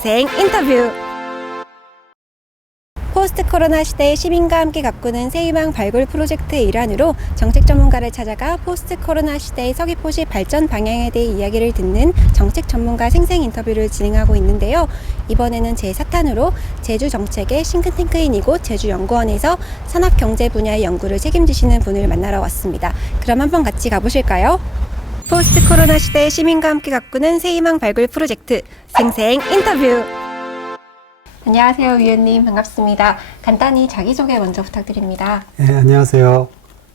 생생 인터뷰. 포스트 코로나 시대의 시민과 함께 가꾸는 새희망 발굴 프로젝트의 일환으로 정책 전문가를 찾아가 포스트 코로나 시대의 서귀포시 발전 방향에 대해 이야기를 듣는 정책 전문가 생생 인터뷰를 진행하고 있는데요. 이번에는 제 4탄으로 제주 정책의 싱크탱크인 이곳 제주연구원에서 산업경제 분야의 연구를 책임지시는 분을 만나러 왔습니다. 그럼 한번 같이 가보실까요? 포스트 코로나 시대의 시민과 함께 가꾸는 새희망 발굴 프로젝트 생생 인터뷰. 안녕하세요, 위원님. 반갑습니다. 간단히 자기소개 먼저 부탁드립니다. 네, 안녕하세요.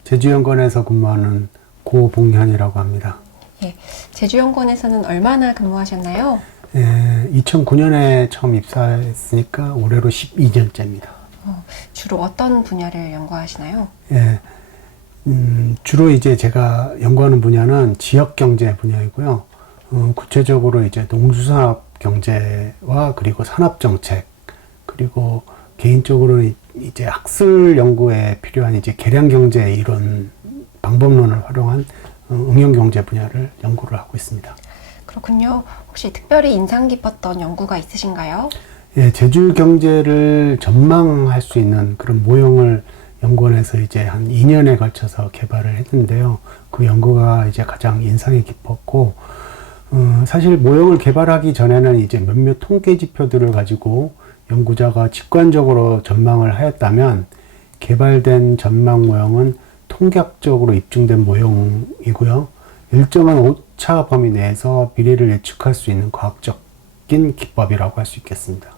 제주연구원에서 근무하는 고봉현이라고 합니다. 예, 제주연구원에서는 얼마나 근무하셨나요? 예, 2009년에 처음 입사했으니까 올해로 12년째입니다. 어, 주로 어떤 분야를 연구하시나요? 예, 음, 주로 이제 제가 연구하는 분야는 지역 경제 분야이고요. 어, 구체적으로 이제 농수산업 경제와 그리고 산업 정책 그리고 개인적으로 이- 이제 학술 연구에 필요한 이제 계량 경제 이런 방법론을 활용한 어, 응용 경제 분야를 연구를 하고 있습니다. 그렇군요. 혹시 특별히 인상 깊었던 연구가 있으신가요? 예, 제주 경제를 전망할 수 있는 그런 모형을 연구원에서 이제 한 2년에 걸쳐서 개발을 했는데요. 그 연구가 이제 가장 인상이 깊었고, 어, 사실 모형을 개발하기 전에는 이제 몇몇 통계 지표들을 가지고 연구자가 직관적으로 전망을 하였다면, 개발된 전망 모형은 통계학적으로 입증된 모형이고요. 일정한 오차 범위 내에서 미래를 예측할 수 있는 과학적인 기법이라고 할 수 있겠습니다.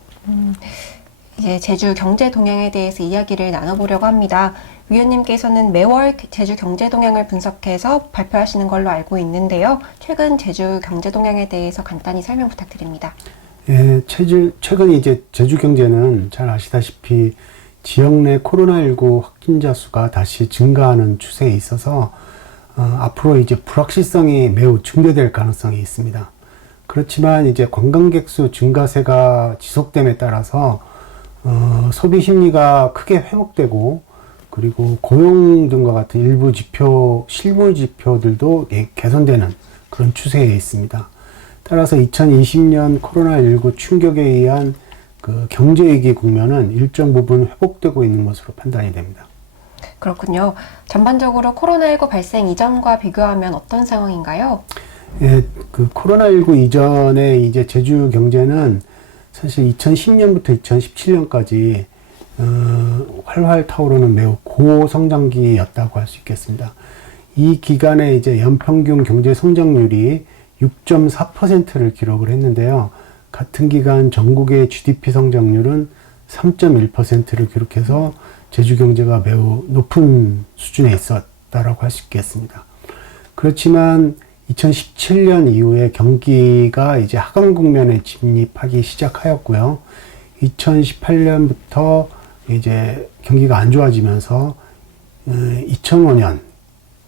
이제 제주 경제 동향에 대해서 이야기를 나눠보려고 합니다. 위원님께서는 매월 제주 경제 동향을 분석해서 발표하시는 걸로 알고 있는데요. 최근 제주 경제 동향에 대해서 간단히 설명 부탁드립니다. 예, 최근, 최근 이제 제주 경제는 잘 아시다시피 지역 내 코로나19 확진자 수가 다시 증가하는 추세에 있어서 어, 앞으로 이제 불확실성이 매우 증대될 가능성이 있습니다. 그렇지만 이제 관광객 수 증가세가 지속됨에 따라서 어, 소비 심리가 크게 회복되고 그리고 고용 등과 같은 일부 지표, 실물 지표들도 예, 개선되는 그런 추세에 있습니다. 따라서 2020년 코로나19 충격에 의한 그 경제 위기 국면은 일정 부분 회복되고 있는 것으로 판단이 됩니다. 그렇군요. 전반적으로 코로나19 발생 이전과 비교하면 어떤 상황인가요? 예, 그 코로나19 이전에 이제 제주 경제는 사실 2010년부터 2017년까지 어, 활활 타오르는 매우 고성장기였다고 할 수 있겠습니다. 이 기간에 이제 연평균 경제 성장률이 6.4%를 기록을 했는데요. 같은 기간 전국의 GDP 성장률은 3.1%를 기록해서 제주 경제가 매우 높은 수준에 있었다라고 할 수 있겠습니다. 그렇지만 2017년 이후에 경기가 이제 하강 국면에 진입하기 시작하였고요. 2018년부터 이제 경기가 안 좋아지면서 2005년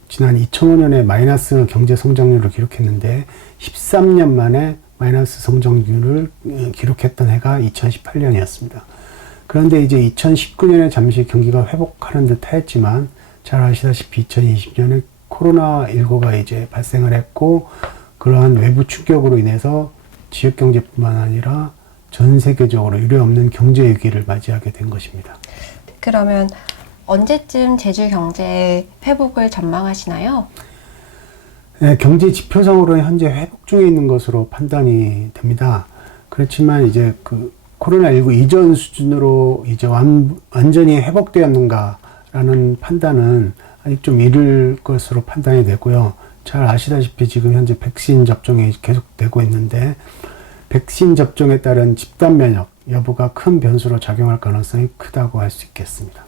지난 2005년에 마이너스 경제 성장률을 기록했는데 13년 만에 마이너스 성장률을 어, 기록했던 해가 2018년이었습니다. 그런데 이제 2019년에 잠시 경기가 회복하는 듯 하였지만 잘 아시다시피 2020년에 코로나19가 이제 발생을 했고 그러한 외부 충격으로 인해서 지역 경제뿐만 아니라 전 세계적으로 유례 없는 경제 위기를 맞이하게 된 것입니다. 그러면 언제쯤 제주 경제 회복을 전망하시나요? 네, 경제 지표상으로는 현재 회복 중에 있는 것으로 판단이 됩니다. 그렇지만 이제 그 코로나19 이전 수준으로 이제 완, 완전히 회복되었는가라는 판단은 좀 이를 것으로 판단이 되고요. 잘 아시다시피 지금 현재 백신 접종이 계속되고 있는데 백신 접종에 따른 집단 면역 여부가 큰 변수로 작용할 가능성이 크다고 할 수 있겠습니다.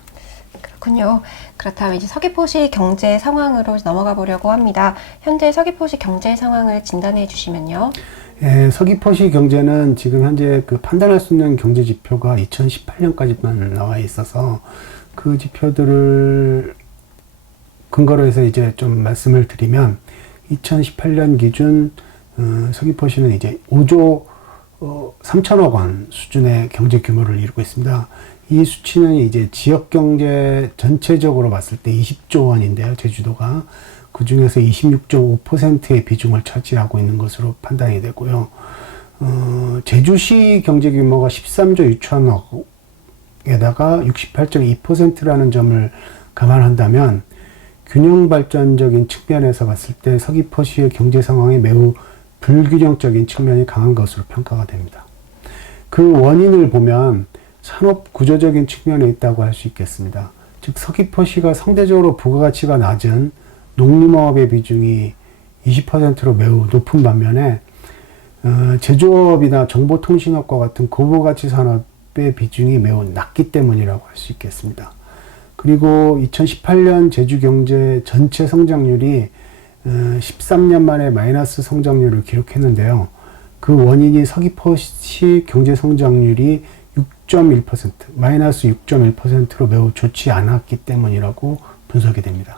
그렇군요. 그렇다면 이제 서귀포시 경제 상황으로 넘어가 보려고 합니다. 현재 서귀포시 경제 상황을 진단해 주시면요. 예, 서귀포시 경제는 지금 현재 그 판단할 수 있는 경제 지표가 2018년까지만 나와 있어서 그 지표들을 근거로 해서 이제 좀 말씀을 드리면 2018년 기준 어, 서귀포시는 이제 5조 어, 3천억 원 수준의 경제 규모를 이루고 있습니다. 이 수치는 이제 지역 경제 전체적으로 봤을 때 20조 원인데요. 제주도가 그 중에서 26.5%의 비중을 차지하고 있는 것으로 판단이 되고요. 어, 제주시 경제 규모가 13조 6천억에다가 68.2%라는 점을 감안한다면 균형 발전적인 측면에서 봤을 때 서귀포시의 경제 상황이 매우 불균형적인 측면이 강한 것으로 평가가 됩니다. 그 원인을 보면 산업 구조적인 측면에 있다고 할 수 있겠습니다. 즉 서귀포시가 상대적으로 부가가치가 낮은 농림업의 비중이 20%로 매우 높은 반면에 어, 제조업이나 정보통신업과 같은 고부가치 산업의 비중이 매우 낮기 때문이라고 할 수 있겠습니다. 그리고 2018년 제주 경제 전체 성장률이 어, 13년 만에 마이너스 성장률을 기록했는데요. 그 원인이 서귀포시 경제 성장률이 6.1% 마이너스 6.1%로 매우 좋지 않았기 때문이라고 분석이 됩니다.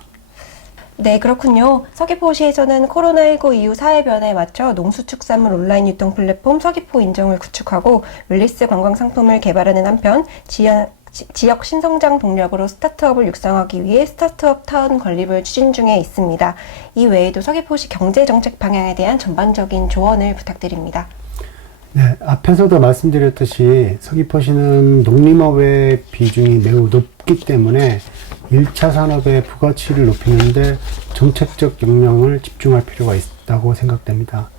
네, 그렇군요. 서귀포시에서는 코로나19 이후 사회 변화에 맞춰 농수축산물 온라인 유통 플랫폼 서귀포 인정을 구축하고 웰리스 관광 상품을 개발하는 한편 지역, 지- 지역 신성장 동력으로 스타트업을 육성하기 위해 스타트업 타운 건립을 추진 중에 있습니다. 이 외에도 서귀포시 경제 정책 방향에 대한 전반적인 조언을 부탁드립니다. 네, 앞에서도 말씀드렸듯이 서귀포시는 농림업의 비중이 매우 높기 때문에 1차 산업의 부가치를 높이는데 정책적 역량을 집중할 필요가 있다고 생각됩니다.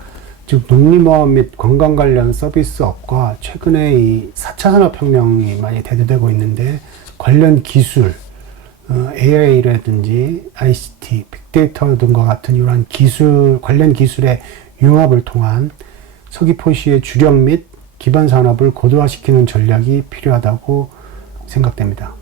즉 농림업 및 관광 관련 서비스업과 최근에 이 4차 산업혁명이 많이 대두되고 있는데 관련 기술, 어, AI라든지 ICT, 빅데이터 등과 같은 이러한 기술, 관련 기술의 융합을 통한 서귀포시의 주력 및 기반 산업을 고도화시키는 전략이 필요하다고 생각됩니다.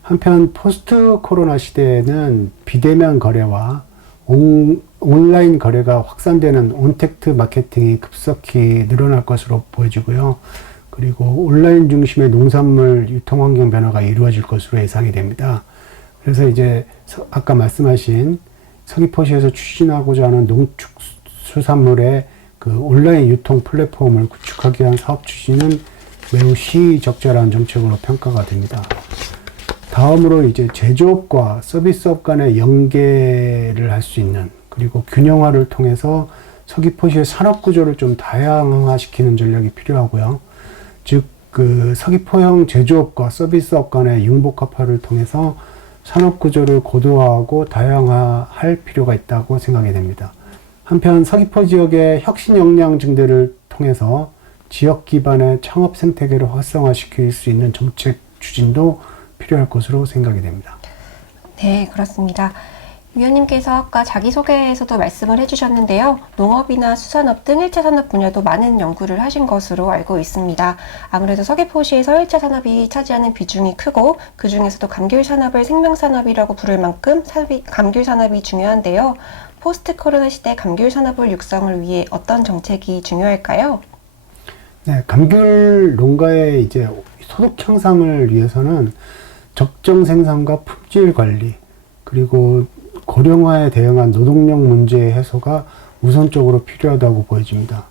한편 포스트 코로나 시대에는 비대면 거래와 온, 온라인 거래가 확산되는 온택트 마케팅이 급속히 늘어날 것으로 보여지고요. 그리고 온라인 중심의 농산물 유통 환경 변화가 이루어질 것으로 예상이 됩니다. 그래서 이제 서- 아까 말씀하신 서귀포시에서 추진하고자 하는 농축수산물의 그 온라인 유통 플랫폼을 구축하기 위한 사업 추진은 매우 시적절한 정책으로 평가가 됩니다. 다음으로 이제 제조업과 서비스업 간의 연계를 할 수 있는 그리고 균형화를 통해서 서귀포시의 산업 구조를 좀 다양화시키는 전략이 필요하고요. 즉, 그 서귀포형 제조업과 서비스업 간의 융복합화를 통해서 산업 구조를 고도화하고 다양화할 필요가 있다고 생각이 됩니다. 한편 서귀포 지역의 혁신 역량 증대를 통해서 지역 기반의 창업 생태계를 활성화시킬 수 있는 정책 추진도 필요할 것으로 생각이 됩니다. 네, 그렇습니다. 위원님께서 아까 자기소개에서도 말씀을 해주셨는데요. 농업이나 수산업 등 1차 산업 분야도 많은 연구를 하신 것으로 알고 있습니다. 아무래도 서귀포시에서 1차 산업이 차지하는 비중이 크고 그 중에서도 감귤 산업을 생명산업이라고 부를 만큼 산업이- 감귤 산업이 중요한데요. 포스트 코로나 시대 감귤 산업을 육성을 위해 어떤 정책이 중요할까요? 네, 감귤 농가의 이제 소득 향상을 위해서는 적정 생산과 품질 관리 그리고 고령화에 대응한 노동력 문제 해소가 우선적으로 필요하다고 보여집니다.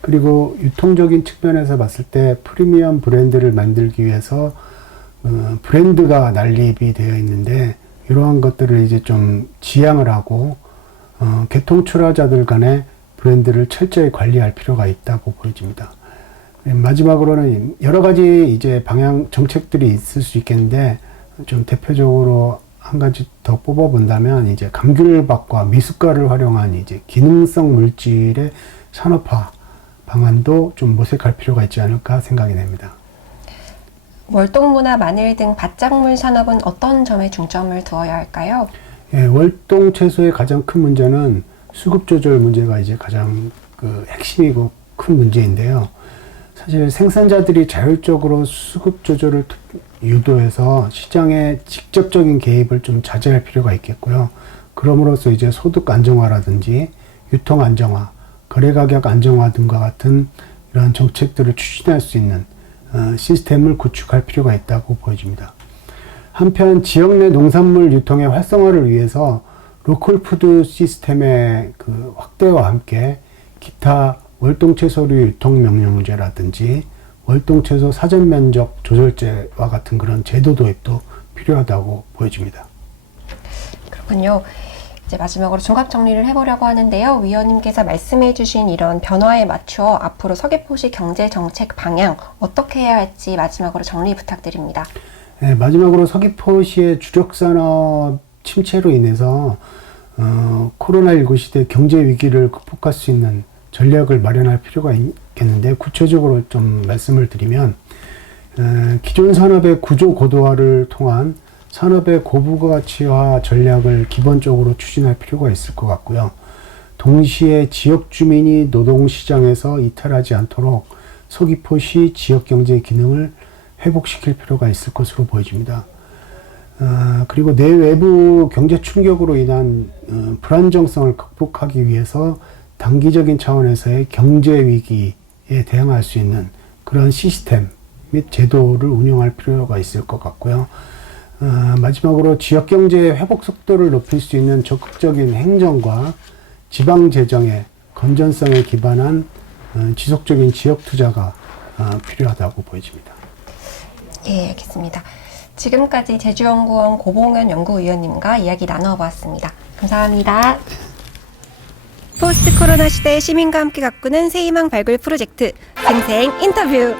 그리고 유통적인 측면에서 봤을 때 프리미엄 브랜드를 만들기 위해서 어, 브랜드가 난립이 되어 있는데 이러한 것들을 이제 좀 지향을 하고 어, 개통 출하자들 간의 브랜드를 철저히 관리할 필요가 있다고 보여집니다. 네, 마지막으로는 여러 가지 이제 방향 정책들이 있을 수 있겠는데 좀 대표적으로 한 가지 더 뽑아본다면 이제 감귤밥과 미숫가루를 활용한 이제 기능성 물질의 산업화 방안도 좀 모색할 필요가 있지 않을까 생각이 됩니다. 월동무나 마늘 등 밭작물 산업은 어떤 점에 중점을 두어야 할까요? 예, 월동 채소의 가장 큰 문제는 수급 조절 문제가 이제 가장 그 핵심이고 큰 문제인데요. 사실 생산자들이 자율적으로 수급 조절을 투- 유도해서 시장에 직접적인 개입을 좀 자제할 필요가 있겠고요. 그럼으로써 이제 소득 안정화라든지 유통 안정화, 거래 가격 안정화 등과 같은 이러한 정책들을 추진할 수 있는 어, 시스템을 구축할 필요가 있다고 보여집니다. 한편 지역 내 농산물 유통의 활성화를 위해서 로컬 푸드 시스템의 그 확대와 함께 기타 월동 채소류 유통 명령제라든지 월동 채소 사전 면적 조절제와 같은 그런 제도 도입도 필요하다고 보여집니다. 그렇군요. 이제 마지막으로 종합 정리를 해보려고 하는데요. 위원님께서 말씀해주신 이런 변화에 맞추어 앞으로 서귀포시 경제 정책 방향 어떻게 해야 할지 마지막으로 정리 부탁드립니다. 네, 마지막으로 서귀포시의 주력 산업 침체로 인해서 어, 코로나19 시대 경제 위기를 극복할 수 있는 전략을 마련할 필요가 있겠는데 구체적으로 좀 말씀을 드리면 에, 기존 산업의 구조 고도화를 통한 산업의 고부가치화 전략을 기본적으로 추진할 필요가 있을 것 같고요. 동시에 지역 주민이 노동시장에서 이탈하지 않도록 서귀포시 지역 경제 기능을 회복시킬 필요가 있을 것으로 보여집니다. 어, 그리고 내외부 경제 충격으로 인한 어, 불안정성을 극복하기 위해서 단기적인 차원에서의 경제 위기에 대응할 수 있는 그런 시스템 및 제도를 운영할 필요가 있을 것 같고요. 어, 마지막으로 지역 경제의 회복 속도를 높일 수 있는 적극적인 행정과 지방 재정의 건전성에 기반한 어, 지속적인 지역 투자가 어, 필요하다고 보여집니다. 예, 알겠습니다. 지금까지 제주연구원 고봉현 연구위원님과 이야기 나눠보았습니다. 감사합니다. 포스트 코로나 시대 시민과 함께 가꾸는 새희망 발굴 프로젝트. 생생 인터뷰